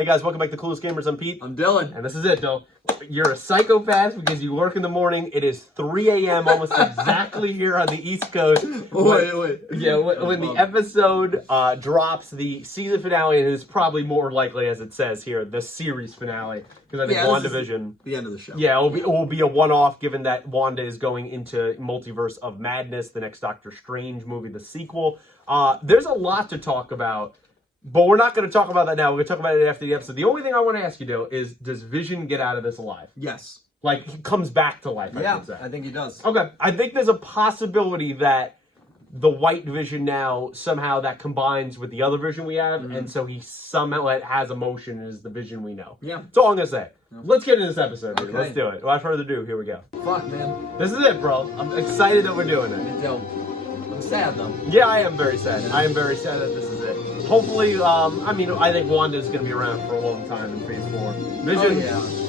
Hey guys, welcome back to Coolest Gamers. I'm Pete. I'm Dylan. And this is it, Dylan. You're a psychopath because you work in the morning. It is 3 a.m. almost exactly here on the East Coast. Wait. Yeah, when the episode drops, the season finale is probably more likely, as it says here, the series finale. Because I think WandaVision... the end of the show. Yeah, it will be a one-off given that Wanda is going into Multiverse of Madness, the next Doctor Strange movie, the sequel. There's a lot to talk about. But we're not going to talk about that now. We're going to talk about it after the episode. The only thing I want to ask you, Dale, is does Vision get out of this alive? Yes. Like, he comes back to life, I should say. I think he does. Okay. I think there's a possibility that the white Vision now, somehow that combines with the other Vision we have, and so he somehow has emotion and is the Vision we know. Yeah. That's all I'm going to say. Yeah. Let's get into this episode, dude. Okay. Let's do it. Without further ado, here we go. Fuck, man. This is it, bro. I'm excited that we're doing it. I'm sad, though. Yeah, I am very sad. I am very sad that this is it. Hopefully, I mean, I think Wanda's going to be around for a long time in Phase 4. Vision,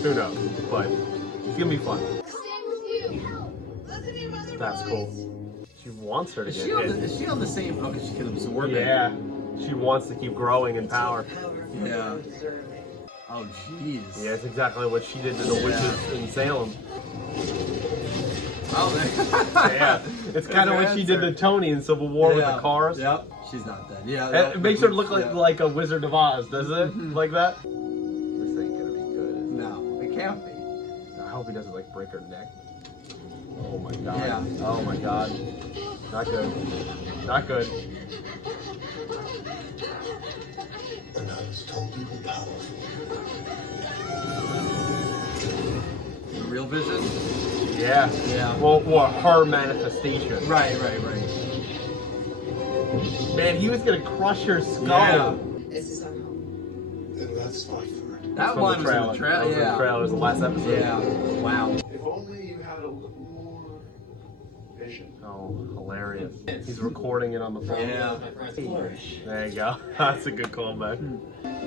who knows? But it's going to be fun. That's cool. She wants her to get hit. Is she on the same... Okay, she can absorb it. Yeah. She wants to keep growing in power. Yeah. Oh, jeez. Yeah, it's exactly what she did to the witches in Salem. Oh, yeah. It's kind of what she did to Tony in Civil War with the cars. Yep. She's not dead. Yeah. It makes her look like a Wizard of Oz, doesn't it? Like that? This ain't gonna be good. No, it can't be. I hope he doesn't like break her neck. Oh my god. Yeah. Oh my god. Not good. Not good. And I was told you were powerful. The real Vision? Yeah. Yeah. Well, her manifestation. Right. Man, he was gonna crush her skull. Yeah. This is our home. Then let's fight for it. That From one the was in the trailer. That was in the trailer. It was the last episode. Yeah. Wow. If only you had a little more vision. Oh, hilarious. He's recording it on the phone. Yeah. There you go. That's a good callback.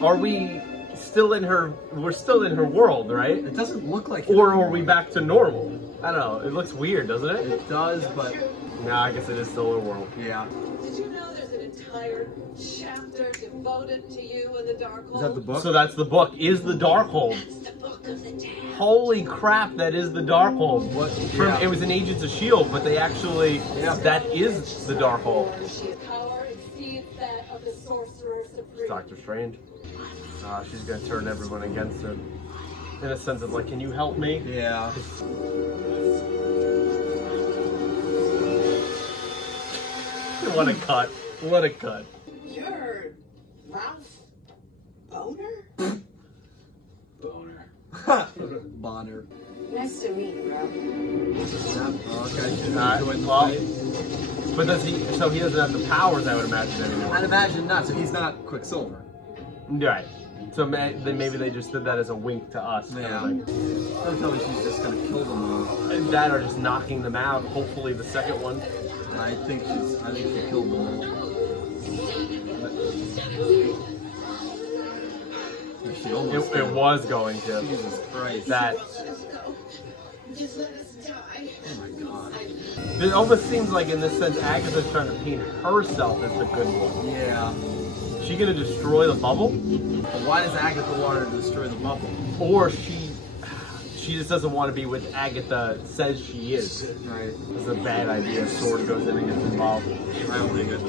Are we still in her... We're still in her world, right? It doesn't look like it. Or are we back to normal? I don't know. It looks weird, doesn't it? It does, but... No, I guess it is still her world. Yeah. Did you know there's an entire chapter devoted to you in the Darkhold? Is that the book? So that's the book. Is the Darkhold. That's the book of the dead. Holy crap, that is the Darkhold. What? From, it was in Agents of S.H.I.E.L.D., but they actually... Yeah. That is the Darkhold. Power exceeds that of the Sorcerer Supreme. Doctor Strange. She's going to turn everyone against her. In a sense of like, can you help me? Yeah. What a cut. What a cut. You're Ralph Boner? Bonner. Nice to meet you, Ralph. Okay. But does he, so he doesn't have the powers, I would imagine, anymore. I'd imagine not, so he's not Quicksilver. Right. So then maybe they just did that as a wink to us. Yeah. Kind of thing. Don't tell me she's just gonna kill them all. And that or just knocking them out. Hopefully the second one. I think she killed them all. She almost It was going to. Jesus Christ. That. Just let us die. Oh my god. It almost seems like in this sense Agatha's trying to paint herself as the good one. Yeah. Is she gonna destroy the bubble? But why does Agatha want her to destroy the bubble? Or she just doesn't want to be with Agatha says she is. Right. It's a bad idea. Sword goes in and gets involved. I don't think it.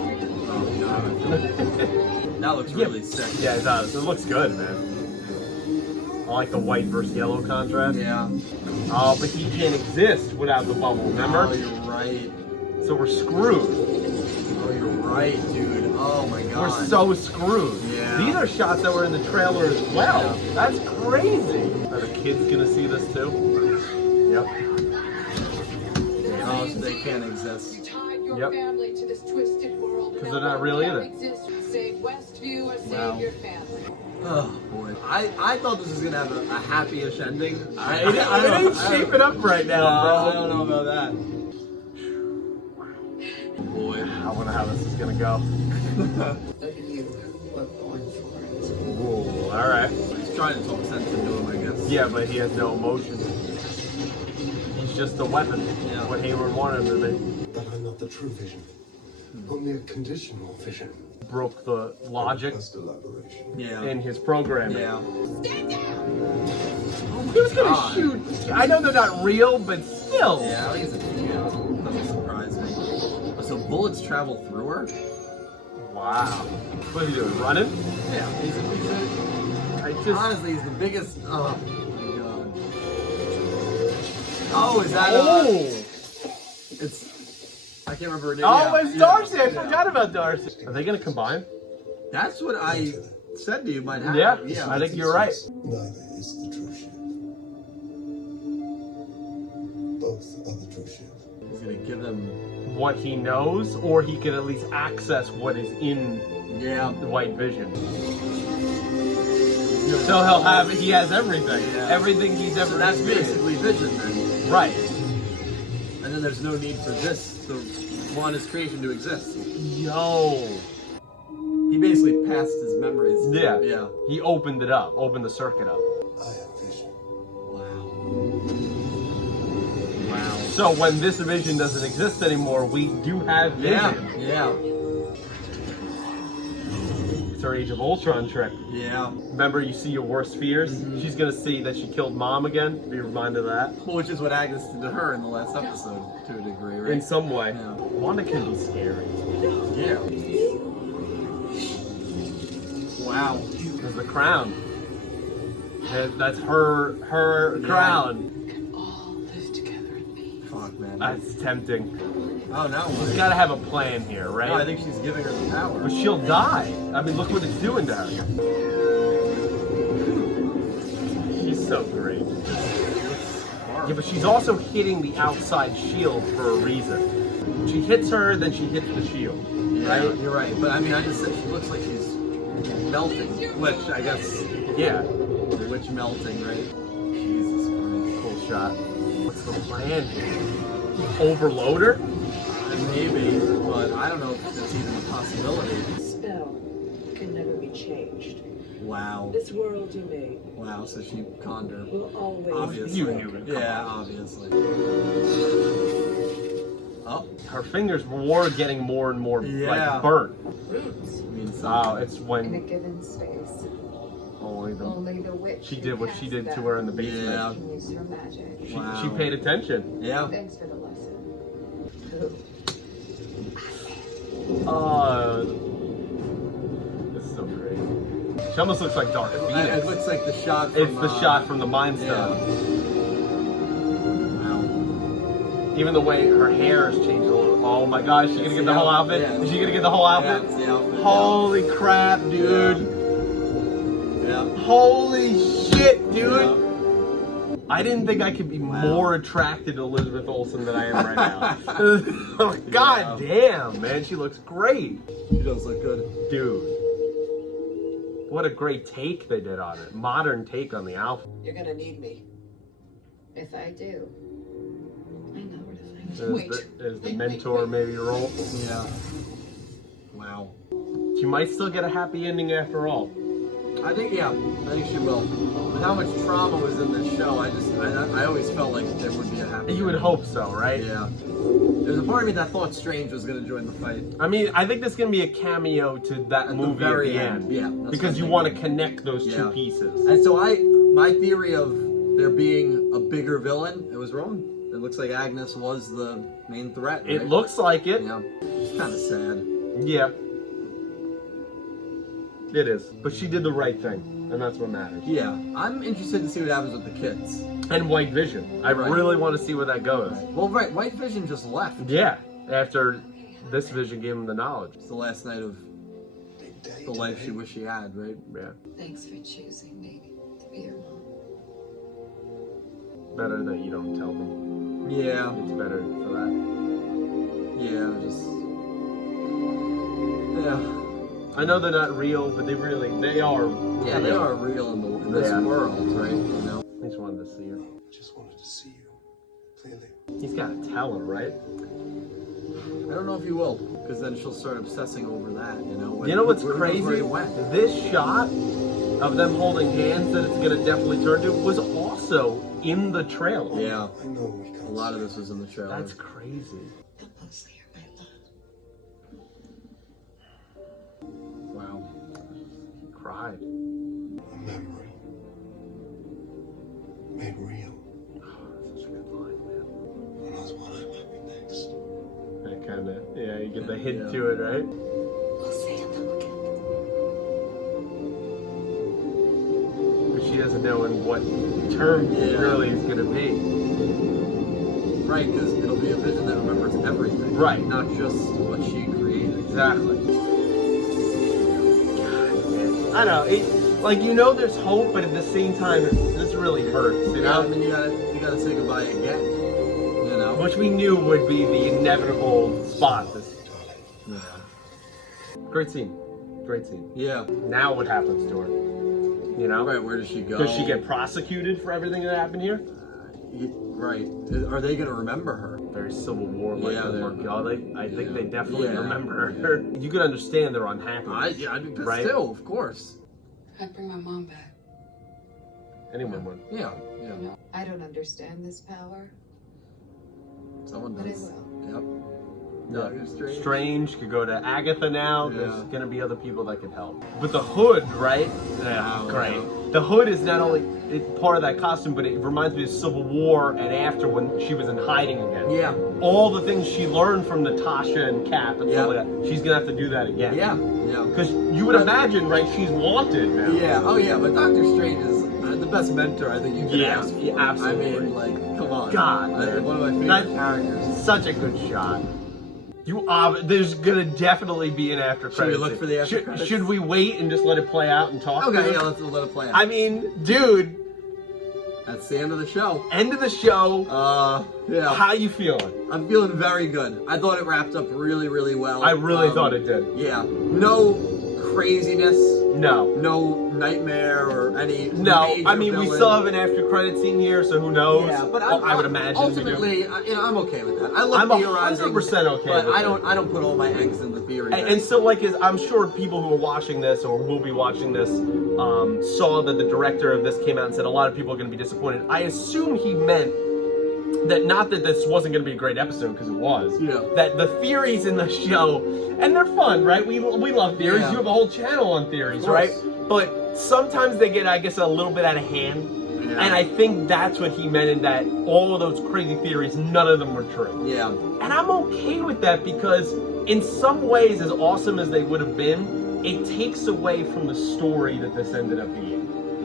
Oh god. That looks really sick. Yeah, it does. It looks good, man. I like the white versus yellow contrast. Yeah. Oh, but he can't exist without the bubble, remember? Oh, you're right. So we're screwed. Oh, you're right, dude. Oh my god. We're so screwed. Yeah. These are shots that were in the trailer as well. Yeah. That's crazy. Are the kids gonna see this too? Yep. Oh, so they can't exist. You tied your Yep. family to this twisted world. 'Cause they're not really in it. Exist. Save Westview or save Wow. your family. Oh boy. I thought this was gonna have a happy-ish ending. It ain't shaping up right now, I bro. don't know about that. Boy. I wonder how this is gonna go. But you were born for it. Ooh, alright. He's trying to talk sense into him, I guess. Yeah, but he has no emotion. He's just a weapon. Yeah. What Hayward wanted him to be. But I'm not the true Vision. Only a conditional vision. broke the logic Best elaboration. Yeah. in his programming. Yeah. He was gonna God. shoot. I know they're not real, but still. Yeah, doesn't surprise me. So bullets travel through her? Wow. What are you doing? Running? Yeah. I just. Honestly, he's the biggest. Oh my god. Oh, is that? It's. I can't remember her name. Oh, Yeah, it's yeah, Darcy. I yeah. forgot about Darcy. Are they gonna combine? That's what I said to you might happen. Yeah, I think you're right. Neither is the true shield. Both are the true shield. He's gonna give him. What he knows, or he can at least access what is in Yeah. the white vision. So he has everything. Yeah. Everything he's ever So that's experienced. basically Vision then. Right. And then there's no need for the Wanda's creation to exist. Yo. He basically passed his memories. Yeah. Yeah. He opened it up, opened the circuit up. I have vision. Wow. So when this vision doesn't exist anymore, we do have vision. Yeah. It's her Age of Ultron trick. Yeah. Remember, you see your worst fears? Mm-hmm. She's gonna see that she killed Mom again. Be reminded of that. Well, which is what Agnes did to her in the last episode, to a degree, right? In some way. Yeah. Wanda can be scary. Yeah. Wow. There's the crown. That's her crown. We can all live together in peace. Fuck, man. That's tempting. Oh, now what? She's gotta have a plan here, right? No, I think she's giving her the power. But she'll die. I mean, look what it's doing to her. She's so great. Yeah, but she's also hitting the outside shield for a reason. She hits her, then she hits the shield. Yeah, Right? you're right. But I mean, I just said she looks like she's melting, which I guess, Yeah. which melting, right? Jesus Christ. Cool shot. What's the plan here? Overload her? Maybe, but I don't know if that's even a possibility. Spell can never be changed. Wow. This world you made Wow, so she conned her. will always Obviously. You knew it. Come Yeah, on. obviously. Oh, Her fingers were getting more and more Yeah. like burnt. roots. I mean, Wow, it's In a when given space, only only the witch she who did what cast she did to them her in the basement. Yeah. can use her magic. She Wow. paid attention. Yeah. Thanks for the lesson. This is so great. She almost looks like Dark It Phoenix. looks like the shot from, It's the shot from the Mind yeah. Stone. Wow. Even the way her hair has changed a little. Oh my gosh, she's gonna It's get the the whole outfit, outfit? yeah. Is she gonna get the whole Yeah, outfit? it's the outfit. Holy crap, dude. Yeah. Holy shit, dude. Yeah. I didn't think I could be more attracted to Elizabeth Olsen than I am right now. Oh, God damn, man. She looks great. She does look good. Dude. What a great take they did on it. Modern take on the outfit. You're gonna need me. If I do, I know where to find Is you. Wait. the mentor maybe role. Yeah. Wow. She might still get a happy ending after all. I think she will. With how much trauma was in this show, I always felt like there would be a happy You would ending. hope so, right? Yeah. There's a part of me that thought Strange was going to join the fight. I mean, I think this is going to be a cameo to that At the movie very at the end. end. Yeah, that's Because what you I'm want to thinking. connect those Yeah. two pieces. And so my theory of there being a bigger villain, it was wrong. It looks like Agnes was the main threat. It right? looks like it. Yeah. It's kind of sad. Yeah. It is. But she did the right thing, and that's what matters. Yeah. I'm interested to see what happens with the kids. And White Vision. I Right. really want to see where that goes. Well, right. White Vision just left. Yeah. After this vision gave him the knowledge. It's the last night of the life she wished she had, right? Yeah. thanks for choosing me to be your mom. Better that you don't tell them. Yeah. It's better for that. Yeah. Yeah. I know they're not real, but they are. Yeah, they are real in this Yeah. world, right? You know. I just wanted to see her. Just wanted to see you clearly. He's got to tell her, right? I don't know if he will, because then she'll start obsessing over that. You know. You know what's Who knows crazy? where it went. This shot of them holding hands that it's going to definitely turn to was also in the trailer. Yeah. I know we can't. A lot of this was in the trailer. That's crazy. Come closer, my love. cried. A memory made real. Such a good line, man. Who knows what I might be next? That kind of, yeah, you get the hint to it, right? We'll see them again. But she doesn't know in what terms it really is going to be. Right, because it'll be a vision that remembers everything. Right. Not just what she created. Exactly. God, man. I know. Like, you know there's hope, but at the same time, this really hurts, you Yeah, know? I mean, you gotta say goodbye again. You know? Which we knew would be the inevitable spot. Yeah. Great scene. Great scene. Yeah. Now what happens to her? You know? Right, where does she go? Does she get prosecuted for everything that happened here? Right. Are they gonna remember her? Very Civil War like Yeah, homework, y'all. I think they definitely Yeah. remember her. You could understand they're unhappy. I'd be pissed Right? too, of course. I'd bring my mom back. Anyone would. Yeah. I don't understand this power, Someone but I does. will. Yep. Yeah. Doctor Strange. Strange could go to Agatha now. Yeah. There's gonna be other people that can help. But the hood, right? Yeah, Oh, great. wow. The hood is not only part of that costume, but it reminds me of Civil War and after when she was in hiding again. Yeah. All the things she learned from Natasha and Cap and stuff like that, she's gonna have to do that again. Yeah. Yeah. Because you would imagine, right? She's wanted now. Yeah. Oh yeah. But Doctor Strange is the best mentor I think you could Yeah, ask for. yeah, absolutely. I mean, like, come on. God, man. One of my favorite That- characters. Such a good shot. There's gonna definitely be an after credits. Should we look for the after Should- credits? Should we wait and just let it play out and talk? Okay. to Yeah. them? Let's let it play out. I mean, dude, That's the end of the show. end of the show. Yeah. How you feeling? I'm feeling very good. I thought it wrapped up really, really well. I really thought it did. Yeah. No craziness. No. No nightmare or any. No, major I mean we villain. still have an after credit scene here, so who knows? Yeah, but I would imagine. we do. ultimately, I'm okay with that. I love I'm theorizing. 100% okay but with I it. don't put all my eggs in the theory. And so, like, I'm sure people who are watching this or will be watching this saw that the director of this came out and said a lot of people are going to be disappointed. I assume he meant that not that this wasn't going to be a great episode, because it was. Yeah. That the theories in the show, and they're fun, right? We love theories. Yeah. You have a whole channel on theories, Of course. right? But sometimes they get, I guess, a little bit out of hand. Yeah. And I think that's what he meant in that all of those crazy theories, none of them were true. Yeah. And I'm okay with that because in some ways, as awesome as they would have been, it takes away from the story that this ended up being.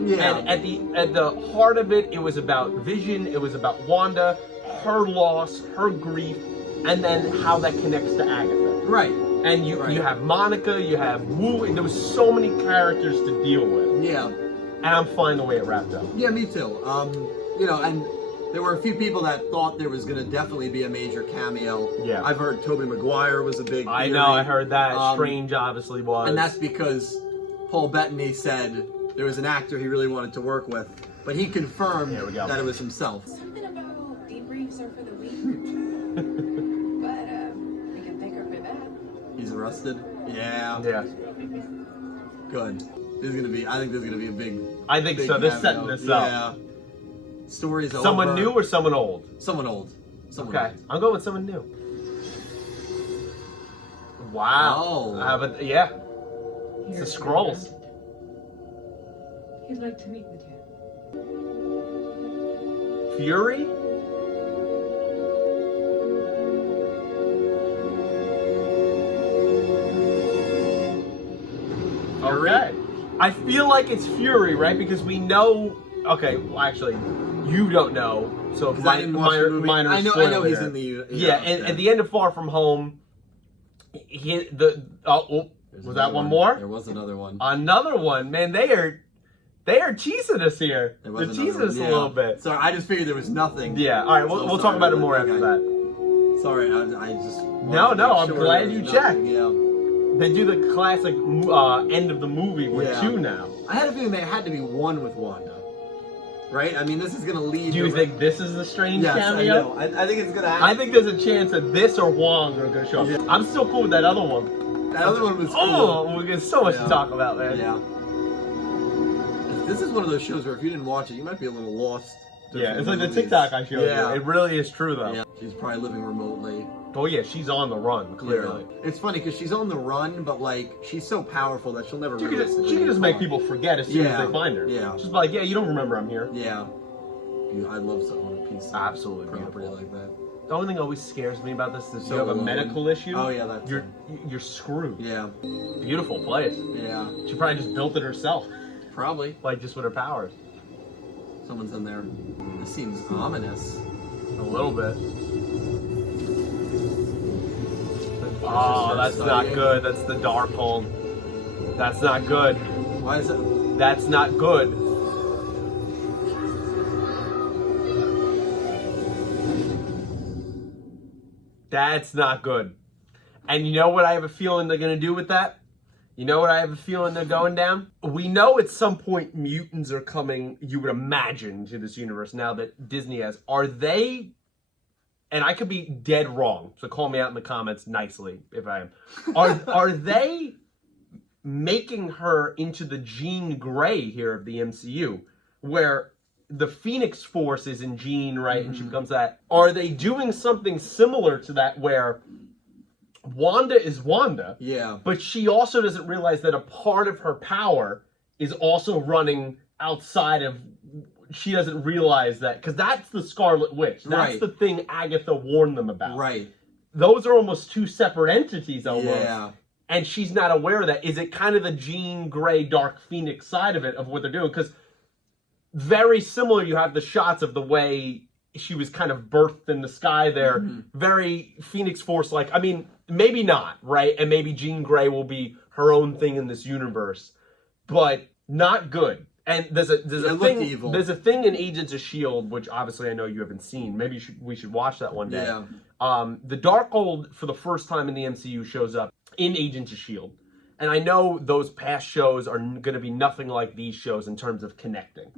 Yeah. And at the heart of it, it was about Vision, it was about Wanda, her loss, her grief, and then how that connects to Agatha. Right. And you Right. have Monica, you have Wu, and there was so many characters to deal with. Yeah. And I'm fine the way it wrapped up. Yeah, me too. And there were a few people that thought there was going to definitely be a major cameo. Yeah. I've heard Tobey Maguire was a big I theory. know, I heard that. Um, Strange obviously was. And that's because Paul Bettany said there was an actor he really wanted to work with, but he confirmed There we go. that it was himself. Something about debriefs are for the weak. But we can thank her for that. He's arrested. Yeah. Yeah. Good. I think there's gonna be a big. I think big so. They're cameo. setting this up. Yeah. Stories Someone over. new or someone old? Someone old. Someone Okay, old. I'm going with someone new. Wow. Oh. But yeah, it's the Here's scrolls. your friend. He'd like to meet with you. Fury? Okay. I feel like it's Fury, right? Because we know. Okay, well, actually, you don't know. So 'Cause I didn't watch the movie. minor I know spoiler he's there. in the. Yeah, and at the end of Far From Home, was that one more? There was another one. Another one, man. They are cheesing us here. There They're was teasing another us one, a little bit. Sorry, I just figured there was nothing. Yeah. All right. We'll So talk about it sorry. more after Okay. that. Sorry, I just. No, wanted to no, make I'm sure glad there you was checked. nothing. Yeah. They do the classic end of the movie with Yeah. 2 now. I had a feeling there had to be one with Wanda. Right? I mean, this is gonna lead. Do you to- think this is the Strange Yes, cameo? I know. I think it's gonna happen. I think there's a chance that this or Wong are going to show up. Yeah. I'm still cool with that other one. That other one was cool. Oh, we got so much Yeah. to talk about, man. Yeah. This is one of those shows where if you didn't watch it, you might be a little lost. Yeah, it's like the movies. TikTok I showed Yeah. you. It really is true, though. Yeah. She's probably living remotely. Oh yeah, she's on the run, clearly. Yeah. It's funny because she's on the run, but like she's so powerful that she'll never She realize. can just make people forget as soon as Yeah. they find her. Yeah. She's like, yeah, you don't remember I'm here. Yeah. I'd love to own a piece of Absolutely property beautiful. like that. The only thing that always scares me about this is if you Go have a alone. medical issue. Oh yeah, that's you're screwed. yeah. Beautiful place. Yeah. She probably just built it herself, Probably. like just with her powers. Someone's in there. This seems ominous. A little bit. Oh, that's not good. That's the Darkhold. That's not good. Why is it? That's not good. That's not good. And you know what I have a feeling they're going to do with that? You know what I have a feeling they're going down? We know at some point mutants are coming, you would imagine, to this universe now that Disney has. Are they, and I could be dead wrong, so call me out in the comments nicely if I am. Are they making her into the Jean Grey here of the MCU, where the Phoenix Force is in Jean, right, and she becomes that? Are they doing something similar to that where Wanda is Wanda, Yeah. but she also doesn't realize that a part of her power is also running outside of, she doesn't realize that, because that's the Scarlet Witch. That's Right. the thing Agatha warned them about. Right. Those are almost two separate entities almost. Yeah. And she's not aware of that. Is it kind of the Jean Grey Dark Phoenix side of it, of what they're doing? Because very similar, you have the shots of the way she was kind of birthed in the sky there. Very Phoenix Force like. I mean, maybe not, right? And maybe Jean Grey will be her own thing in this universe. But not good. And there's a thing. Evil. There's a thing in Agents of S.H.I.E.L.D., which obviously I know you haven't seen. Maybe we should watch that one day. Yeah. The Darkhold, for the first time in the MCU, shows up in Agents of S.H.I.E.L.D. And I know those past shows are going to be nothing like these shows in terms of connecting.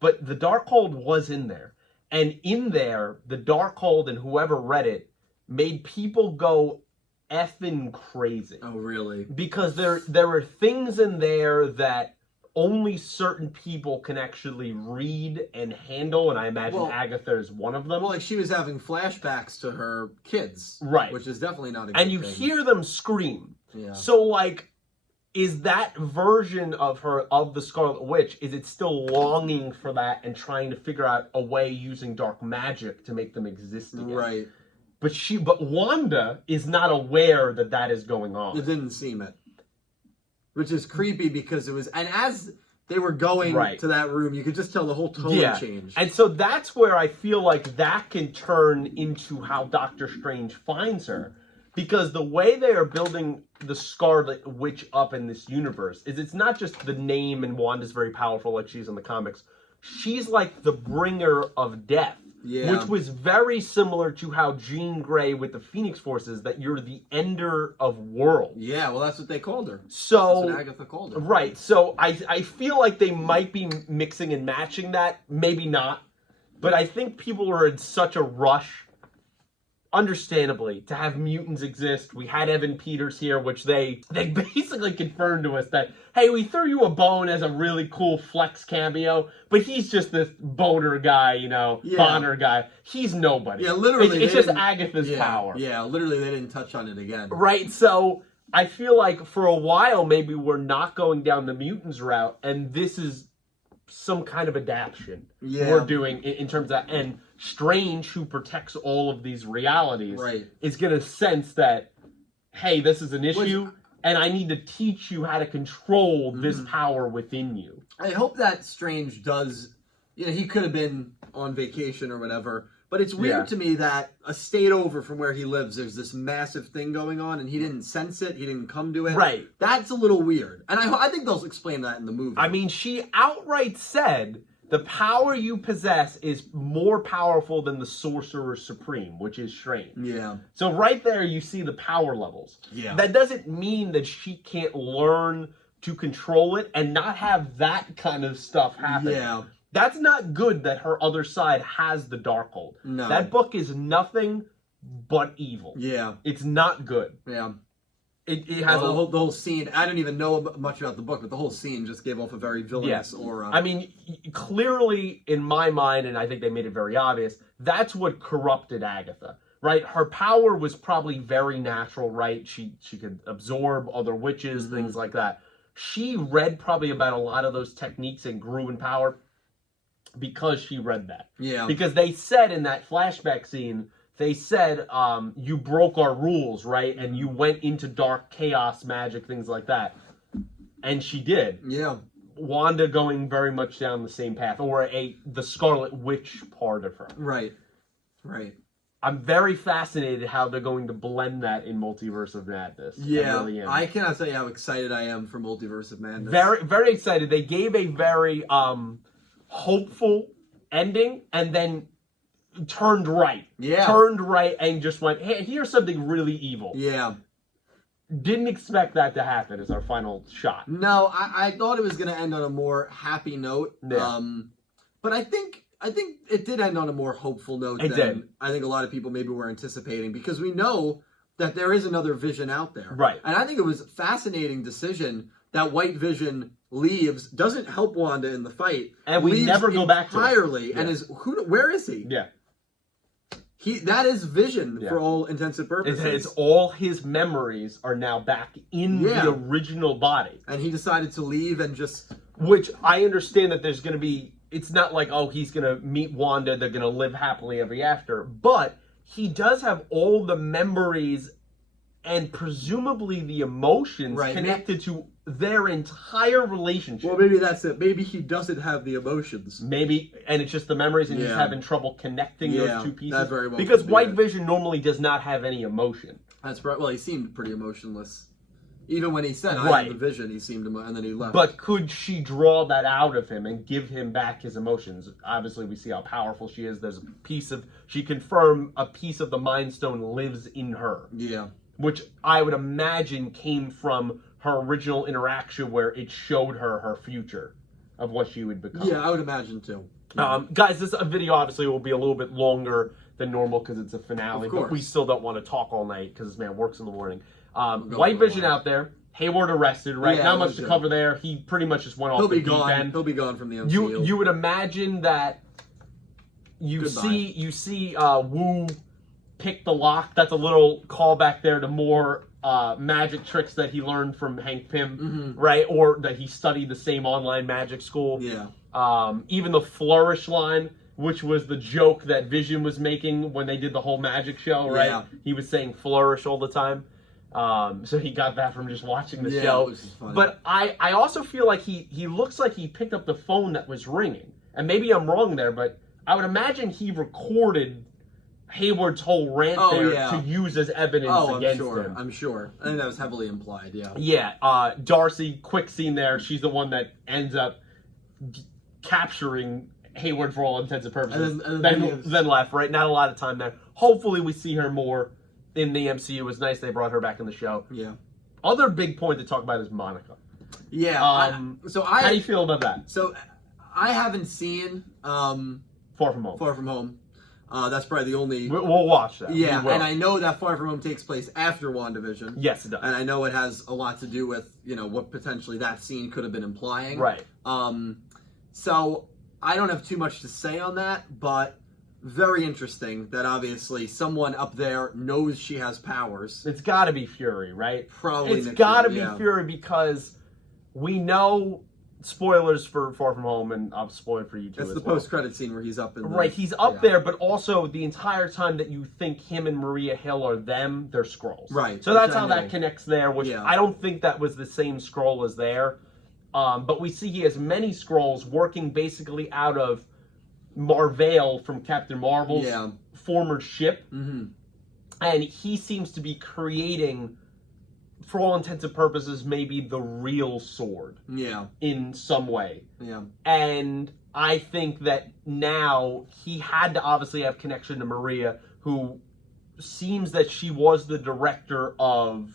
But the Darkhold was in there. And in there, the Darkhold and whoever read it made people go effing crazy. Oh, really? Because there are things in there that only certain people can actually read and handle, and I imagine Agatha is one of them. Well, like she was having flashbacks to her kids. Right. Which is definitely not a good and you thing. hear them scream. Yeah. So, like, is that version of her, of the Scarlet Witch, is it still longing for that and trying to figure out a way using dark magic to make them exist again? Right. But Wanda is not aware that that is going on. It didn't seem it. Which is creepy because it was, and as they were going to that room, you could just tell the whole tone changed. And so that's where I feel like that can turn into how Doctor Strange finds her. Because the way they are building the Scarlet Witch up in this universe is it's not just the name and Wanda's very powerful like she's in the comics. She's like the bringer of death. Yeah. Which was very similar to how Jean Grey with the Phoenix Force is, that you're the ender of worlds. Yeah, well, that's what they called her. So, that's what Agatha called her. Right. So I feel like they might be mixing and matching that. Maybe not. But I think people are in such a rush, understandably, to have mutants exist. We had Evan Peters here, which they basically confirmed to us that, hey, we threw you a bone as a really cool flex cameo, but he's just this boner guy, you know, Bonner guy. He's nobody. Yeah, literally. It's just Agatha's power. Yeah, literally, they didn't touch on it again. Right, so I feel like for a while, maybe we're not going down the mutants route, and this is some kind of adaptation we're doing in terms of that. And Strange, who protects all of these realities, is going to sense that, hey, this is an issue, and I need to teach you how to control this power within you. I hope that Strange does, you know, he could have been on vacation or whatever, but it's weird to me that a state over from where he lives, there's this massive thing going on, and he didn't sense it, he didn't come to it. Right. That's a little weird. And I think they'll explain that in the movie. I mean, she outright said, the power you possess is more powerful than the Sorcerer Supreme, which is Strange. Yeah. So right there, you see the power levels. Yeah. That doesn't mean that she can't learn to control it and not have that kind of stuff happen. Yeah. That's not good that her other side has the Darkhold. No. That book is nothing but evil. Yeah. It's not good. Yeah. It has the whole scene. I don't even know much about the book, but the whole scene just gave off a very villainous aura. I mean, clearly, in my mind, and I think they made it very obvious, that's what corrupted Agatha. right? Her power was probably very natural, right? She could absorb other witches, things like that. She read probably about a lot of those techniques and grew in power because she read that. Yeah. Because they said in that flashback scene, they said, you broke our rules, right? And you went into dark chaos magic, things like that. And she did. Yeah. Wanda going very much down the same path, or the Scarlet Witch part of her. Right. Right. I'm very fascinated how they're going to blend that in Multiverse of Madness. Yeah, I really am. I cannot tell you how excited I am for Multiverse of Madness. Very, very excited. They gave a very hopeful ending, and then turned right. Yeah. Turned right and just went, hey, here's something really evil. Yeah. Didn't expect that to happen as our final shot. No, I thought it was going to end on a more happy note. Yeah. But I think it did end on a more hopeful note than I think a lot of people maybe were anticipating, because we know that there is another Vision out there. Right. And I think it was a fascinating decision that White Vision leaves, doesn't help Wanda in the fight. And we leaves never go back to him. entirely, and Yeah. where is he? Yeah. That is Vision Yeah. for all intents and purposes. It's all his memories are now back in the original body. And he decided to leave and just... Which I understand that there's going to be... It's not like, oh, he's going to meet Wanda, they're going to live happily ever after. But he does have all the memories and presumably the emotions connected to their entire relationship. Well, maybe that's it. Maybe he doesn't have the emotions. Maybe, and it's just the memories, and he's having trouble connecting those two pieces. That very well because could be White it. Vision normally does not have any emotion. That's right. Well, he seemed pretty emotionless. Even when he said, I am the Vision, he seemed and then he left. But could she draw that out of him and give him back his emotions? Obviously, we see how powerful she is. There's a piece of... She confirmed a piece of the Mind Stone lives in her. Yeah. Which I would imagine came from her original interaction where it showed her future of what she would become. Yeah, I would imagine too. Guys, this video obviously will be a little bit longer than normal because it's a finale, but we still don't want to talk all night because this man works in the morning. White Vision out there. Hayward arrested, right? Yeah, Not much to cover there. He pretty much just went off the deep end. He'll be gone from the MCU. You would imagine that you see Wu pick the lock. That's a little callback there to more magic tricks that he learned from Hank Pym, right? Or that he studied the same online magic school. Yeah. Even the flourish line, which was the joke that Vision was making when they did the whole magic show, right? Yeah. He was saying flourish all the time. So he got that from just watching the show. Which is funny. But I also feel like he looks like he picked up the phone that was ringing. And maybe I'm wrong there, but I would imagine he recorded Hayward's whole rant to use as evidence against him. I'm sure. I think that was heavily implied, yeah. Yeah, Darcy, quick scene there. She's the one that ends up capturing Hayward for all intents and purposes. And then left, right? Not a lot of time there. Hopefully we see her more in the MCU. It was nice they brought her back in the show. Yeah. Other big point to talk about is Monica. Yeah. How do you feel about that? So I haven't seen Far From Home. Far From Home. That's probably the only... We'll watch that. Yeah, and I know that Far From Home takes place after WandaVision. Yes, it does. And I know it has a lot to do with, what potentially that scene could have been implying. Right. So I don't have too much to say on that, but very interesting that obviously someone up there knows she has powers. It's got to be Fury, right? Probably. It's got to be Fury because we know... Spoilers for Far From Home, and I'll spoil it for you too. It's the post-credit scene where he's up in the... Right, he's up there, but also the entire time that you think him and Maria Hill are them, they're Skrulls. Right. So that's how that connects there, which I don't think that was the same Skrull as there. But we see he has many Skrulls working basically out of Marvel from Captain Marvel's former ship. Mm-hmm. And he seems to be creating... for all intents and purposes, maybe the real sword. Yeah. In some way. Yeah. And I think that now he had to obviously have connection to Maria, who seems that she was the director of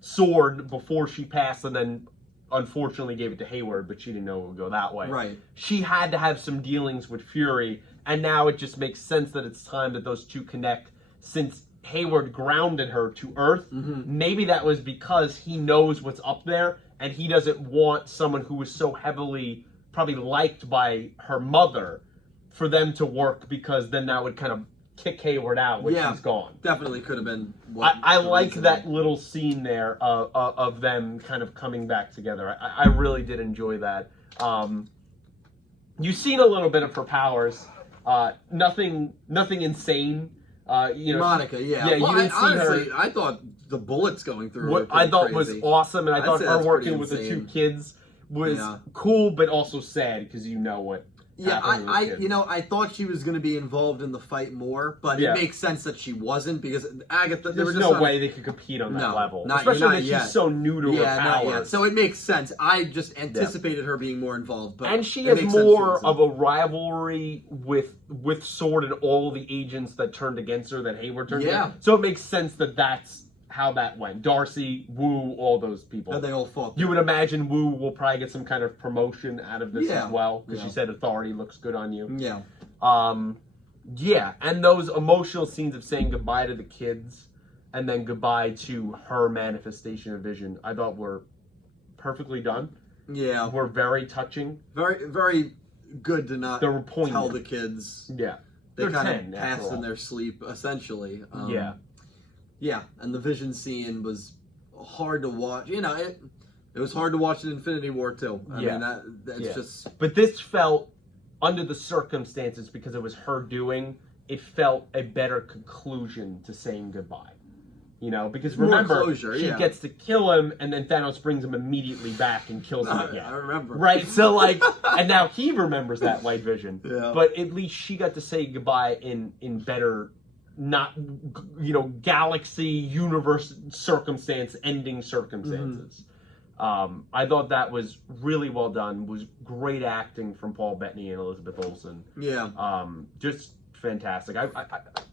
Sword before she passed and then unfortunately gave it to Hayward, but she didn't know it would go that way. Right. She had to have some dealings with Fury, and now it just makes sense that it's time that those two connect, since Hayward grounded her to Earth. Mm-hmm. Maybe that was because he knows what's up there, and he doesn't want someone who was so heavily probably liked by her mother for them to work, because then that would kind of kick Hayward out when Yeah. she's gone. Definitely could have been. I like that little scene there of them kind of coming back together. I really did enjoy that. You've seen a little bit of her powers. Nothing insane. Monica, yeah. Yeah, Well, you didn't see honestly, her. I thought the bullets going through. What were pretty I thought crazy. was awesome, and I I'd thought say her that's pretty working with the two insane. kids was Yeah. cool, but also sad because you know what. Yeah, happened to the kids. I thought she was going to be involved in the fight more, but Yeah. it makes sense that she wasn't because Agatha. They were There's just no on- way they could compete on that No, level, not especially that yet. she's so new to her not yet. powers. So it makes sense. I just anticipated her being more involved, but And she it has makes sense she more wasn't. of a rivalry with Sword and all the agents that turned against her that Hayward turned Yeah. against. So it makes sense that that's how that went. Darcy, Wu, all those people. And they all fought. You would imagine Wu will probably get some kind of promotion out of this Yeah. as well, because Yeah. she said authority looks good on you. Yeah. Yeah, and those emotional scenes of saying goodbye to the kids and then goodbye to her manifestation of vision, I thought were perfectly done. Yeah. Were very touching. Very, very good to not They were poignant. tell the kids. Yeah. They They're kind 10, of after passed in all. their sleep, essentially. Yeah. Yeah, and the vision scene was hard to watch. You know, it was hard to watch in Infinity War too. I Yeah. mean, that's Yeah. just But this felt, under the circumstances, because it was her doing, it felt a better conclusion to saying goodbye. You know, because More remember, closure, she yeah. gets to kill him, and then Thanos brings him immediately back and kills him again. I remember. Right, so like, and now he remembers that White Vision. Yeah. But at least she got to say goodbye in better, not, galaxy, universe circumstance, ending circumstances. I thought that was really well done. Was great acting from Paul Bettany and Elizabeth Olsen. Yeah. Just fantastic.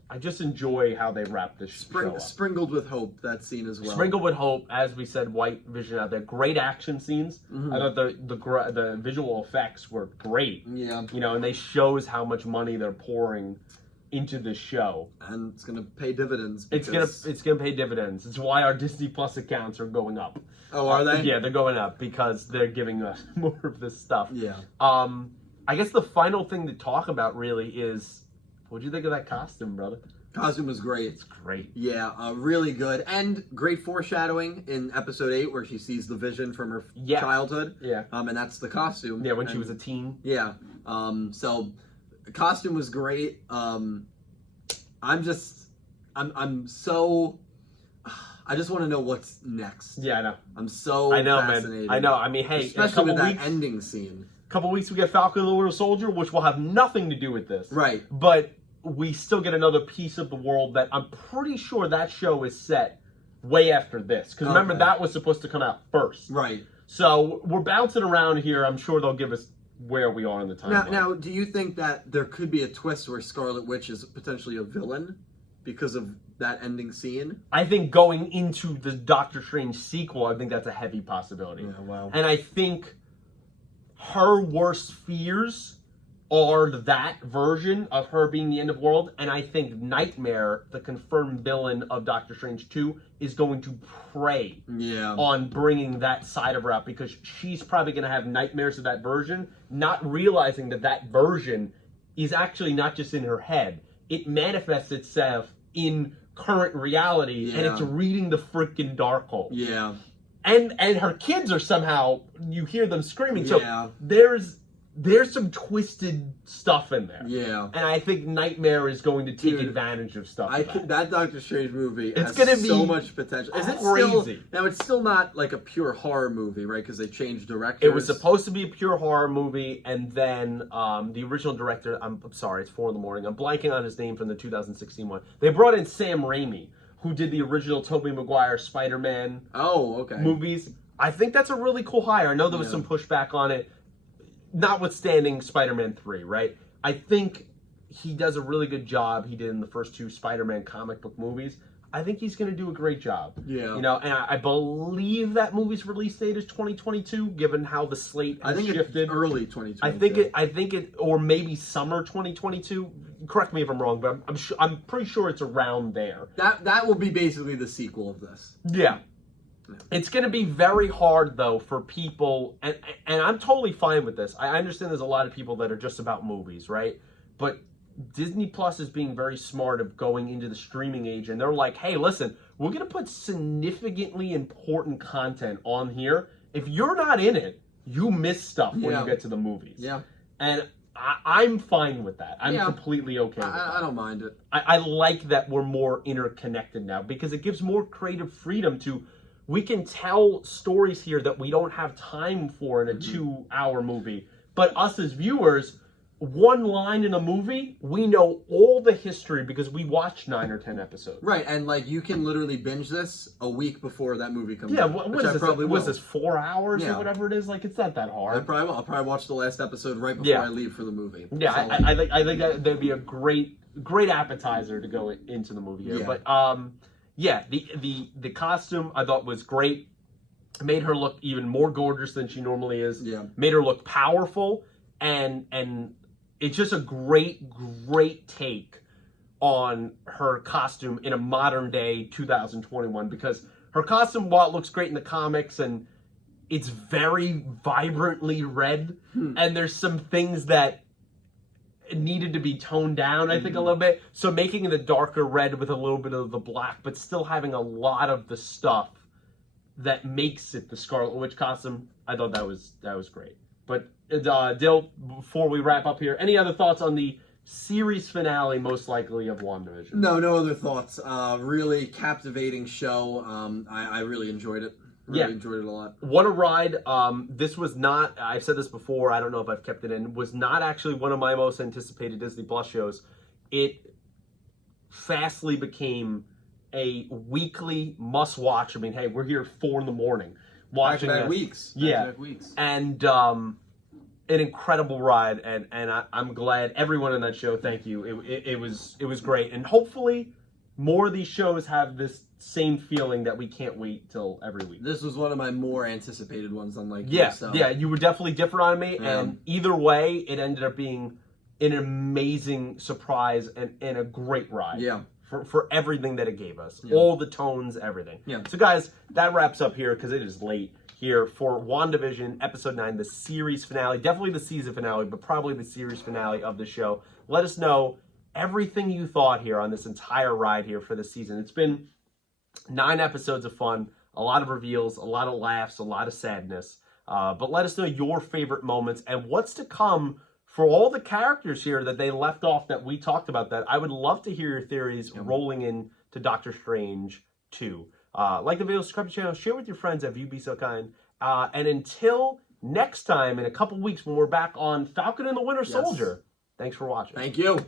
I just enjoy how they wrap this show up. Sprinkled with hope, that scene as well. Sprinkled with hope, as we said, White Vision out there. Great action scenes. I thought the visual effects were great. Yeah. And they shows how much money they're pouring into this show. And it's gonna pay dividends. It's gonna pay dividends. It's why our Disney Plus accounts are going up. Oh, are they? Yeah, they're going up because they're giving us more of this stuff. Yeah. I guess the final thing to talk about really is, what'd you think of that costume, brother? Costume was great. It's great. Yeah, really good. And great foreshadowing in episode 8 where she sees the vision from her childhood. Yeah. And that's the costume. Yeah, when she was a teen. Yeah. So the costume was great. I'm so I just want to know what's next. Yeah, I know. I'm so I know, fascinated. man. I know. I mean, hey, especially with that weeks, ending scene. Couple weeks we get Falcon and the Winter Soldier, which will have nothing to do with this. Right. But we still get another piece of the world that I'm pretty sure that show is set way after this. Because remember, that was supposed to come out first. Right. So we're bouncing around here. I'm sure they'll give us where we are in the timeline. Now, do you think that there could be a twist where Scarlet Witch is potentially a villain because of that ending scene? I think going into the Doctor Strange sequel, I think that's a heavy possibility. Yeah, wow. And I think her worst fears are that version of her being the end of the world, and I think Nightmare, the confirmed villain of Doctor Strange 2, is going to prey on bringing that side of her out, because she's probably going to have nightmares of that version, not realizing that that version is actually not just in her head. It manifests itself in current reality, and it's reading the freaking Darkhold. Yeah. And her kids are somehow, you hear them screaming. So Yeah. there's some twisted stuff in there. Yeah. And I think Nightmare is going to take advantage of stuff like that. That Doctor Strange movie It's has gonna be so much potential. Is it crazy. still, now it's still not like a pure horror movie, right? Because they changed directors. It was supposed to be a pure horror movie, and then the original director, I'm sorry, it's 4 a.m. I'm blanking on his name from the 2016 one. They brought in Sam Raimi, who did the original Tobey Maguire Spider-Man movies. I think that's a really cool hire. I know there was some pushback on it, notwithstanding Spider-Man 3, right? I think he does a really good job. He did in the first 2 Spider-Man comic book movies. I think he's going to do a great job. Yeah. And I believe that movie's release date is 2022, given how the slate has shifted. It's early 2022. I think it, or maybe summer 2022. Correct me if I'm wrong, but I'm pretty sure it's around there. That will be basically the sequel of this. Yeah. It's going to be very hard, though, for people, and I'm totally fine with this. I understand there's a lot of people that are just about movies, right? But Disney Plus is being very smart of going into the streaming age, and they're like, hey, listen, we're going to put significantly important content on here. If you're not in it, you miss stuff when you get to the movies. Yeah. And I'm fine with that. I'm completely okay with that. I don't mind it. I like that we're more interconnected now because it gives more creative freedom to, we can tell stories here that we don't have time for in a 2-hour movie. But us as viewers, one line in a movie, we know all the history because we watched 9 or 10 episodes. Right, and like you can literally binge this a week before that movie comes Yeah, out. what is this? Probably Was will. this 4 hours or whatever it is? Like, it's not that I hard. probably will. I'll probably watch the last episode right before I leave for the movie. Yeah, So, I think that'd be a great appetizer to go into the movie here. Yeah. But the costume I thought was great. Made her look even more gorgeous than she normally is. Yeah. Made her look powerful, and it's just a great take on her costume in a modern day 2021, because her costume, while it looks great in the comics and it's very vibrantly red, and there's some things that needed to be toned down, I think, a little bit. So making the darker red with a little bit of the black, but still having a lot of the stuff that makes it the Scarlet Witch costume, I thought that was great. But Dill, before we wrap up here, any other thoughts on the series finale, most likely, of WandaVision? No other thoughts. Really captivating show. I really enjoyed it. Really enjoyed it a lot. What a ride. This was not, I've said this before, I don't know if I've kept it in, was not actually one of my most anticipated Disney Plus shows. It fastly became a weekly must-watch. I mean, hey, we're here at 4 in the morning watching Back-to-back this. weeks. Yeah. Back-to-back weeks. And an incredible ride, and I'm glad everyone in that show, thank you. It was great. And hopefully more of these shows have this same feeling that we can't wait till every week. This was one of my more anticipated ones, unlike Yeah, you, so. yeah, you were definitely different on me, and either way, it ended up being an amazing surprise and a great ride. Yeah. For everything that it gave us. All the tones, everything. Yeah. So guys, that wraps up here, because it is late here, for WandaVision Episode 9, the series finale. Definitely the season finale, but probably the series finale of the show. Let us know everything you thought here on this entire ride here for the season. It's been 9 episodes of fun, a lot of reveals, a lot of laughs, a lot of sadness. But let us know your favorite moments and what's to come for all the characters here that they left off that we talked about. That I would love to hear your theories rolling in to Doctor Strange 2. Like the video, subscribe to the channel, share with your friends if you be so kind. And until next time, in a couple weeks when we're back on Falcon and the Winter Soldier, thanks for watching. Thank you.